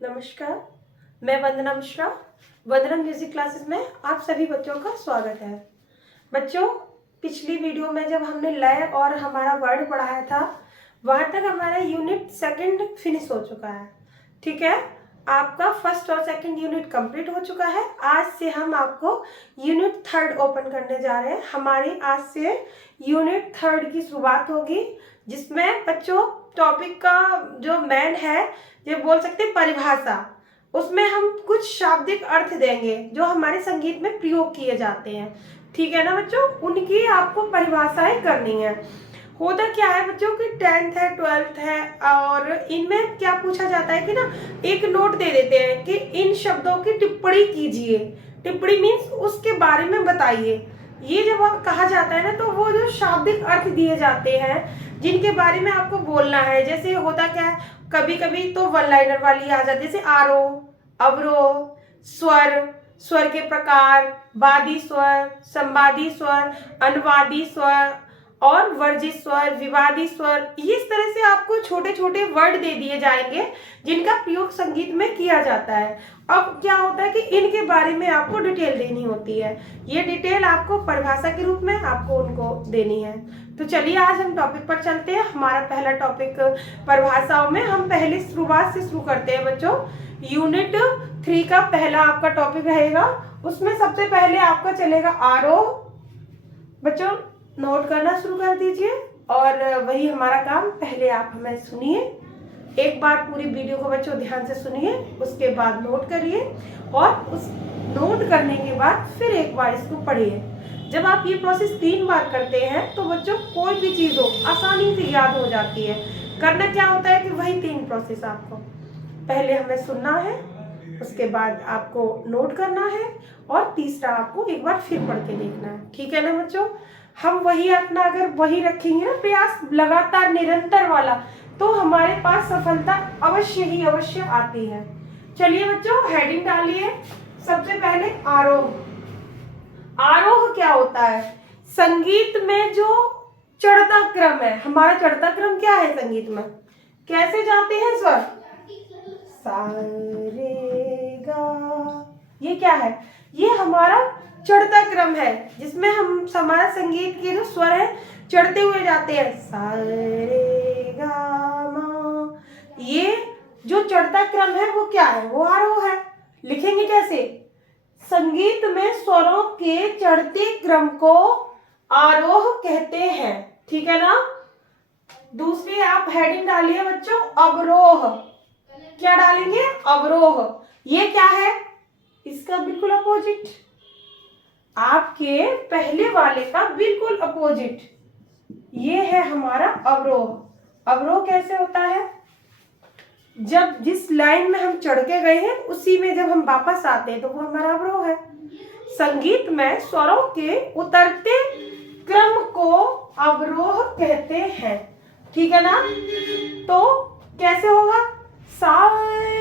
नमस्कार, मैं वंदना मिश्रा। वंदना music classes में आप सभी बच्चों का स्वागत है। बच्चों, पिछली वीडियो में जब हमने लय और हमारा वर्ड पढ़ाया था, वहां तक हमारा यूनिट सेकंड फिनिश हो चुका है। ठीक है, आपका फर्स्ट और सेकंड यूनिट कंप्लीट हो चुका है। आज से हम आपको यूनिट थर्ड ओपन करने जा रहे हैं। हमारी आज से यूनिट थर्ड की शुरुआत होगी, जिसमें बच्चों टॉपिक का जो मेन है, ये बोल सकते हैं परिभाषा। उसमें हम कुछ शाब्दिक अर्थ देंगे जो हमारे संगीत में प्रयोग किए जाते हैं। ठीक है ना बच्चों, उनकी आपको परिभाषाएं करनी है। होता क्या है बच्चों कि 10th है, 12th है, और इनमें क्या पूछा जाता है कि ना एक नोट दे देते हैं कि इन शब्दों की टिप्पणी कीजिए। टिप्पणी मीन्स उसके बारे में बताइए। ये जब कहा जाता है ना, तो वो जो शाब्दिक अर्थ दिए जाते हैं जिनके बारे में आपको बोलना है। जैसे होता क्या है, कभी कभी तो वन लाइनर वाली आ जाती है, जैसे आरोह, अवरोह, स्वर, स्वर के प्रकार, वादी स्वर, संवादी स्वर, अनुवादी स्वर और वर्जित स्वर, विवादी स्वर। इस तरह से आपको छोटे छोटे वर्ड दे दिए जाएंगे जिनका प्रयोग संगीत में किया जाता है। अब क्या होता है कि इनके बारे में आपको डिटेल देनी होती है। ये डिटेल आपको परिभाषा के रूप में आपको उनको देनी है। तो चलिए आज हम टॉपिक पर चलते हैं। हमारा पहला टॉपिक परिभाषाओं में, हम पहले शुरुआत से शुरू करते हैं बच्चों। यूनिट 3 का पहला आपका टॉपिक रहेगा। उसमें सबसे पहले आपका चलेगा आरोह। बच्चों नोट करना शुरू कर दीजिए, और वही हमारा काम। पहले आप हमें सुनिए, एक बार पूरी वीडियो को बच्चों ध्यान से सुनिए, उसके बाद नोट करिए, और उस नोट करने के बाद फिर एक बार इसको पढ़िए। जब आप ये प्रोसेस 3 बार करते हैं तो बच्चों कोई भी चीज़ हो आसानी से याद हो जाती है। करना क्या होता है कि वही 3 प्रोसेस आपको पहले हमें सुनना है, उसके बाद आपको नोट करना है, और तीसरा आपको एक बार फिर पढ़ के देखना है। ठीक है ना बच्चों, हम वही अपना अगर वही रखेंगे ना प्रयास लगातार निरंतर वाला, तो हमारे पास सफलता अवश्य ही अवश्य आती है। चलिए बच्चों हेडिंग डालिए। सबसे पहले आरोह। आरोह क्या होता है? संगीत में जो चढ़ता क्रम है, हमारा चढ़ता क्रम क्या है संगीत में? कैसे जाते हैं स्वर? सा रे गा। ये क्या है? ये हमारा चढ़ता क्रम है, जिसमें हम हमारा संगीत के जो स्वर है चढ़ते हुए जाते हैं। सा रे गा मा। ये जो चढ़ता क्रम है वो क्या है? वो आरोह है। लिखेंगे कैसे? संगीत में स्वरों के चढ़ते क्रम को आरोह कहते हैं। ठीक है ना। दूसरी आप हेडिंग डालिए बच्चों, अवरोह। क्या डालेंगे? अवरोह। ये क्या है? इसका बिल्कुल अपोजिट, आपके पहले वाले का बिल्कुल अपोजिट। ये है हमारा अवरोह। अवरोह कैसे होता है? जब जिस लाइन में हम चढ़ के गए हैं उसी में जब हम वापस आते हैं तो वो हमारा अवरोह है। संगीत में स्वरों के उतरते क्रम को अवरोह कहते हैं। ठीक है ना। तो कैसे होगा? सा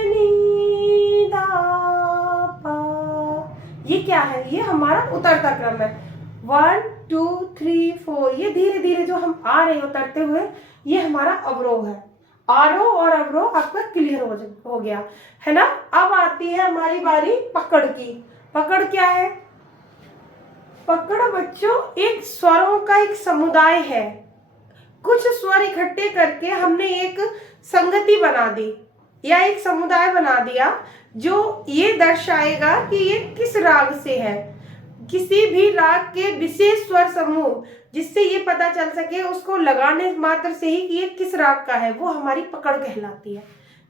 नी दा पा। ये क्या है? ये हमारा उतरता क्रम है। 1 2 3 4। ये धीरे धीरे जो हम आ रहे हैं उतरते हुए, ये हमारा अवरोह है। आरोह और अवरोह आपका क्लियर हो गया है ना। अब आती है हमारी बारी पकड़ की। पकड़ क्या है? पकड़ बच्चों एक स्वरों का एक समुदाय है। कुछ स्वर इकट्ठे करके हमने एक संगति बना दी या एक समुदाय बना दिया, जो ये दर्शाएगा कि ये किस राग से है। किसी भी राग के विशेष स्वर समूह, जिससे ये पता चल सके उसको लगाने मात्र से ही कि ये किस राग का है, वो हमारी पकड़ कहलाती है।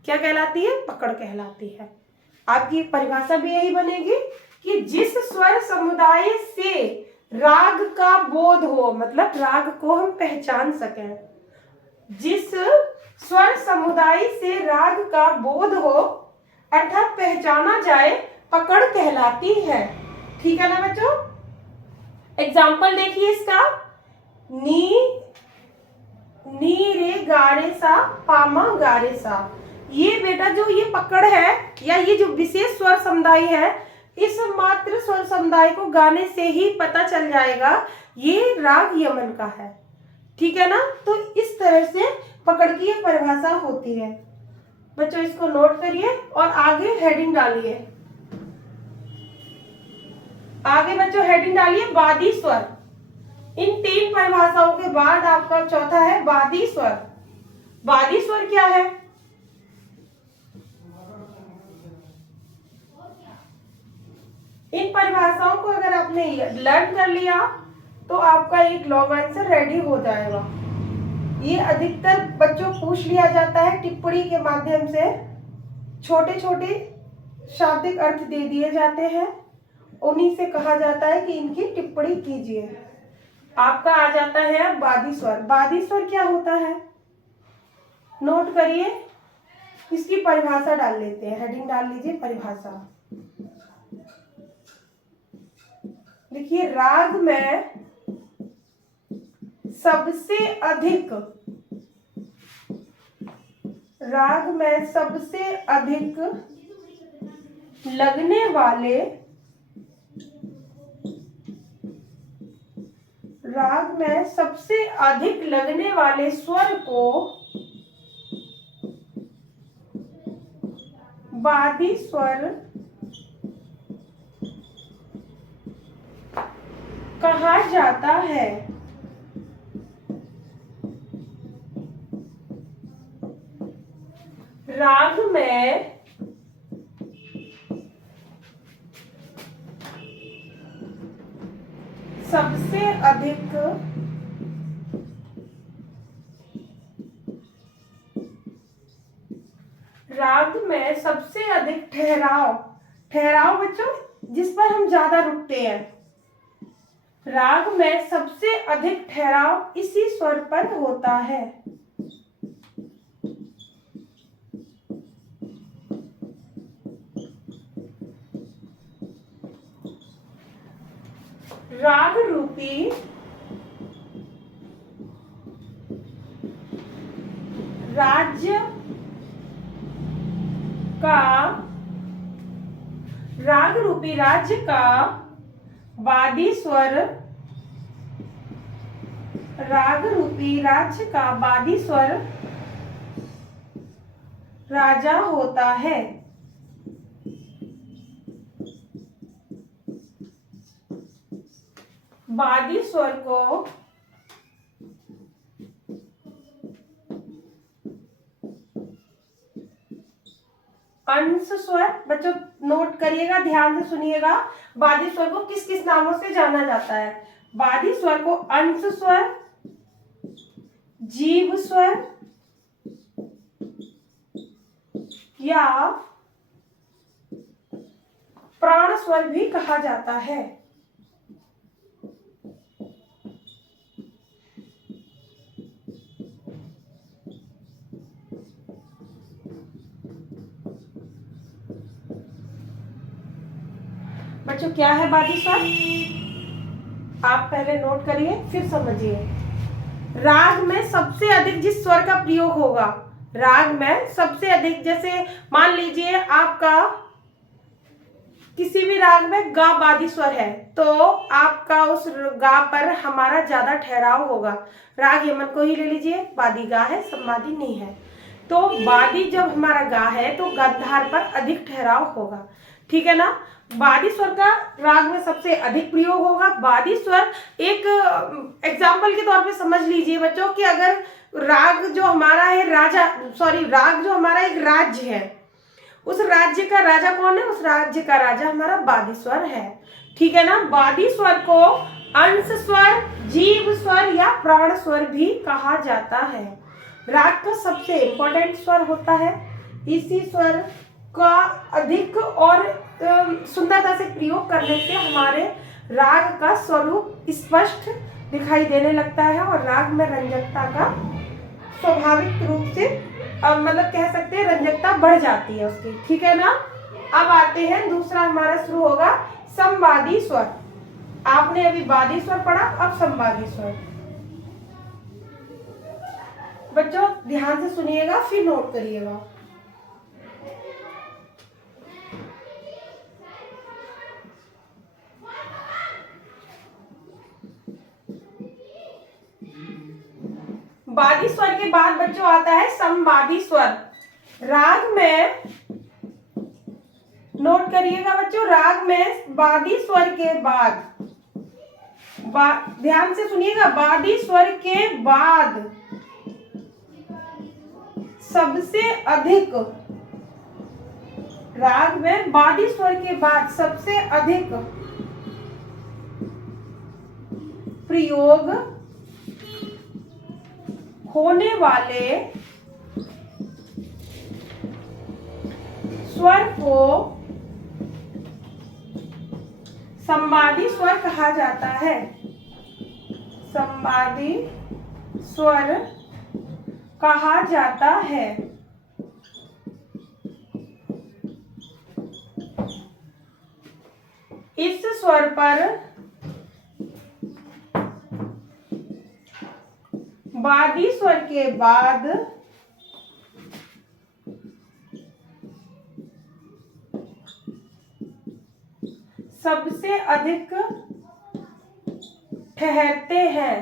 क्या कहलाती है? पकड़ कहलाती है। आपकी परिभाषा भी यही बनेगी कि जिस स्वर समुदाय से राग का बोध हो, मतलब राग को हम पहचान सकें। जिस स्वर समुदाय से राग का बोध हो अर्थात पहचाना जाए, पकड़ कहलाती है। ठीक है ना बच्चों। एग्जाम्पल देखिए इसका। नी नी रे गा रे सा, पामा गा रे सा। ये बेटा जो ये पकड़ है या ये जो विशेष स्वर समुदाय है, इस मात्र स्वर समुदाय को गाने से ही पता चल जाएगा ये राग यमन का है। ठीक है ना। तो इस तरह से पकड़ की परिभाषा होती है। बच्चों इसको नोट करिए और आगे हेडिंग डालिए। आगे बच्चों हेडिंग डालिए बादी स्वर। इन 3 परिभाषाओं के बाद आपका चौथा है बादी स्वर। बादी स्वर क्या है? इन परिभाषाओं को अगर आपने लर्न कर लिया तो आपका एक लॉन्ग आंसर रेडी हो जाएगा। ये अधिकतर बच्चों पूछ लिया जाता है टिप्पणी के माध्यम से। छोटे छोटे शाब्दिक अर्थ दे दिए जाते हैं, उन्हीं से कहा जाता है कि इनकी टिप्पणी कीजिए। आपका आ जाता है बादी स्वर। बादी स्वर क्या होता है? नोट करिए, इसकी परिभाषा डाल लेते हैं। हेडिंग डाल लीजिए परिभाषा। देखिए, राग में सबसे अधिक लगने वाले स्वर को बादी स्वर कहा जाता है। राग में सबसे अधिक ठहराव बच्चों जिस पर हम ज्यादा रुकते हैं। राग में सबसे अधिक ठहराव इसी स्वर पर होता है। राग रूपी राज्य का बादी स्वर राजा होता है। बादी स्वर को अंश स्वर, बच्चों नोट करिएगा, ध्यान से सुनिएगा। बादी स्वर को किस किस नामों से जाना जाता है? बादी स्वर को अंश स्वर, जीव स्वर या प्राण स्वर भी कहा जाता है। बच्चों क्या है बादी स्वर? आप पहले नोट करिए फिर समझिए। राग में सबसे अधिक जिस स्वर का प्रयोग होगा, राग में सबसे अधिक, जैसे मान लीजिए आपका किसी भी राग में गा बादी स्वर है तो आपका उस गा पर हमारा ज्यादा ठहराव होगा। राग यमन को ही ले लीजिए, बादी गा है, संवादी नहीं है। तो बादी जब हमारा गा है तो गंधार पर अधिक ठहराव होगा, ठीक है ना। बादी स्वर का राग में सबसे अधिक प्रयोग होगा। बादी स्वर एक एग्जाम्पल के तौर पे समझ लीजिए बच्चों कि अगर राग जो हमारा है राग जो हमारा एक राज्य है, उस राज्य का राजा कौन है? उस राज्य का राजा हमारा बादी स्वर है, ठीक है ना। बादी स्वर को अंश स्वर, जीव स्वर या प्राण स्वर भी कहा जाता है। राग का सबसे इंपॉर्टेंट स्वर होता है, इसी स्वर का अधिक और सुंदरता से प्रयोग करने से हमारे राग का स्वरूप स्पष्ट दिखाई देने लगता है और राग में रंजकता का स्वाभाविक रूप से मतलब कह सकते हैं रंजकता बढ़ जाती है उसकी, ठीक है ना। अब आते हैं, दूसरा हमारा शुरू होगा संवादी स्वर। आपने अभी बादी स्वर पढ़ा, अब संवादी स्वर। बच्चों ध्यान से सुनिएगा फिर नोट करिएगा। बादी स्वर के बाद बच्चों आता है संवादी स्वर। राग में नोट करिएगा बच्चों, राग में बादी स्वर के बाद, ध्यान से सुनिएगा, बादी स्वर के बाद सबसे अधिक, राग में बादी स्वर के बाद सबसे अधिक प्रयोग होने वाले स्वर को संवादी स्वर कहा जाता है। संवादी स्वर कहा जाता है। इस स्वर पर बादी स्वर के बाद सबसे अधिक ठहरते हैं।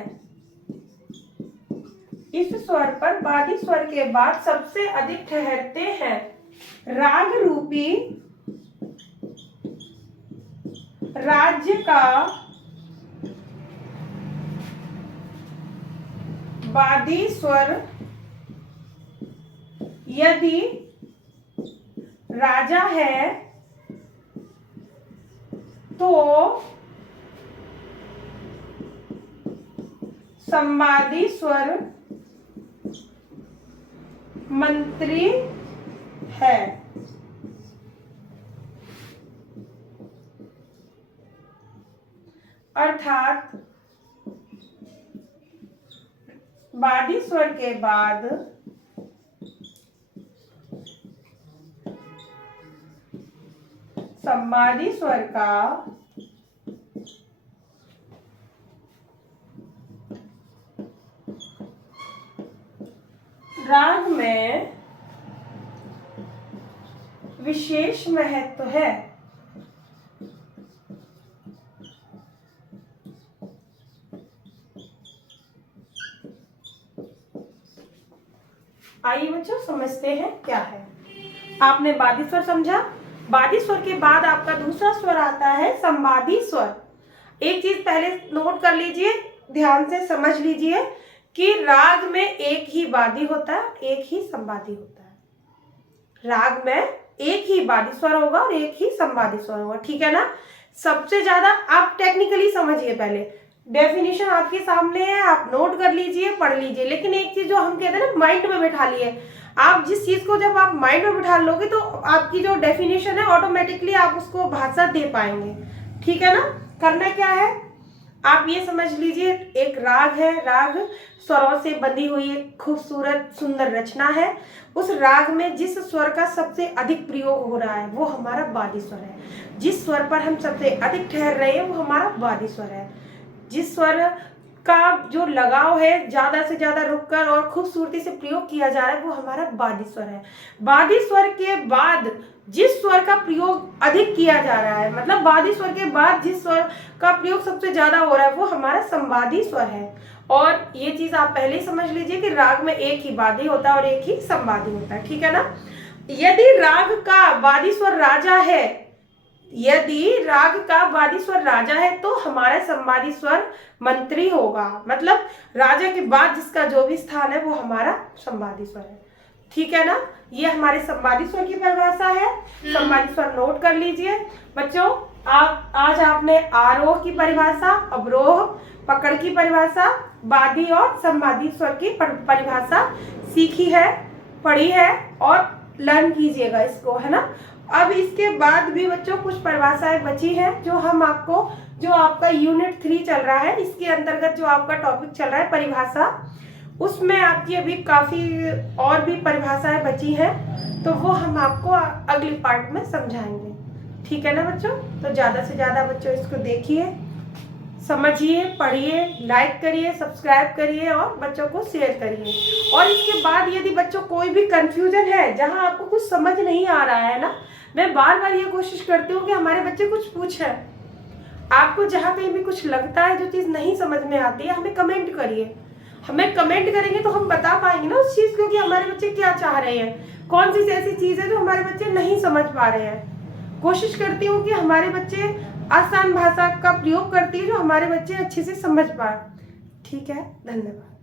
इस स्वर पर बादी स्वर के बाद सबसे अधिक ठहरते हैं। राग रूपी राज्य का बादी स्वर यदि राजा है तो संवादी स्वर मंत्री है। अर्थात बादी स्वर के बाद संवादी स्वर का राग में विशेष महत्व है। आइए बच्चों समझते हैं क्या है। आपने बादी स्वर समझा। बादी स्वर के बाद आपका दूसरा स्वर आता है संवादी स्वर। एक चीज पहले नोट कर लीजिए, ध्यान से समझ लीजिए कि राग में एक ही बादी होता है, एक ही संवादी होता है। राग में एक ही बादी स्वर होगा और एक ही संवादी स्वर होगा, ठीक है ना। सबसे ज्यादा आप टेक्निकली समझिए, पहले डेफिनेशन आपके सामने है, आप नोट कर लीजिए, पढ़ लीजिए। लेकिन एक चीज जो हम कहते हैं ना, माइंड में बैठा लिए। आप जिस चीज को जब आप माइंड में बिठा लोगे तो आपकी जो डेफिनेशन है ऑटोमेटिकली आप उसको भाषा दे पाएंगे, ठीक है ना। करना क्या है, आप ये समझ लीजिए, एक राग है, राग स्वरों से बंधी हुई एक खूबसूरत सुंदर रचना है। उस राग में जिस स्वर का सबसे अधिक प्रयोग हो रहा है वो हमारा बादी स्वर है। जिस स्वर पर हम सबसे अधिक ठहर रहे हैं वो हमारा बादी स्वर है। जिस स्वर का जो लगाव है, ज्यादा से ज्यादा रुककर और खूबसूरती से प्रयोग किया जा रहा है, वो हमारा बादी स्वर है। बादी स्वर के बाद जिस स्वर का प्रयोग अधिक किया जा रहा है, मतलब बादी स्वर के बाद जिस स्वर का प्रयोग सबसे ज्यादा हो रहा है, वो हमारा संवादी स्वर है। और ये चीज आप पहले ही समझ लीजिए कि राग में एक ही बादी होता है और एक ही संवादी होता है, ठीक है ना। यदि राग का बादी स्वर राजा है, यदि राग का वादी स्वर राजा है तो हमारा संवादी स्वर मंत्री होगा। मतलब राजा के बाद जिसका जो भी स्थान है वो हमारा संवादी स्वर है, ठीक है ना। ये हमारे संवादी स्वर की परिभाषा है। संवादी स्वर नोट कर लीजिए बच्चों। आज आपने आरोह की परिभाषा, अवरोह, पकड़ की परिभाषा, वादी और संवादी स्वर की परिभाषा सीखी है, पढ़ी है और लर्न कीजिएगा इसको, है ना। अब इसके बाद भी बच्चों कुछ परिभाषाएं बची हैं जो हम आपको, जो आपका यूनिट 3 चल रहा है, इसके अंतर्गत जो आपका टॉपिक चल रहा है परिभाषा, उसमें आपकी अभी काफी और भी परिभाषाएं बची हैं, तो वो हम आपको अगली पार्ट में समझाएंगे, ठीक है ना बच्चों। तो ज्यादा से ज्यादा बच्चों इसको देखिए, समझिए, पढ़िए, लाइक करिए, सब्सक्राइब करिए और बच्चों को शेयर करिए। और इसके बाद यदि बच्चों कोई भी कंफ्यूजन है, जहां आपको कुछ समझ नहीं आ रहा है ना, मैं बार बार ये कोशिश करती हूँ कि हमारे बच्चे कुछ पूछें। आपको जहाँ कहीं भी कुछ लगता है, जो चीज़ नहीं समझ में आती है, हमें कमेंट करिए, हमें कमेंट करेंगे तो हम बता पाएंगे ना उस चीज़ को कि हमारे बच्चे क्या चाह रहे हैं, कौन सी ऐसी चीज़ है जो हमारे बच्चे नहीं समझ पा रहे हैं। कोशिश करती हूँ कि हमारे बच्चे आसान भाषा का प्रयोग करती है जो हमारे बच्चे अच्छे से समझ पाए। ठीक है, धन्यवाद।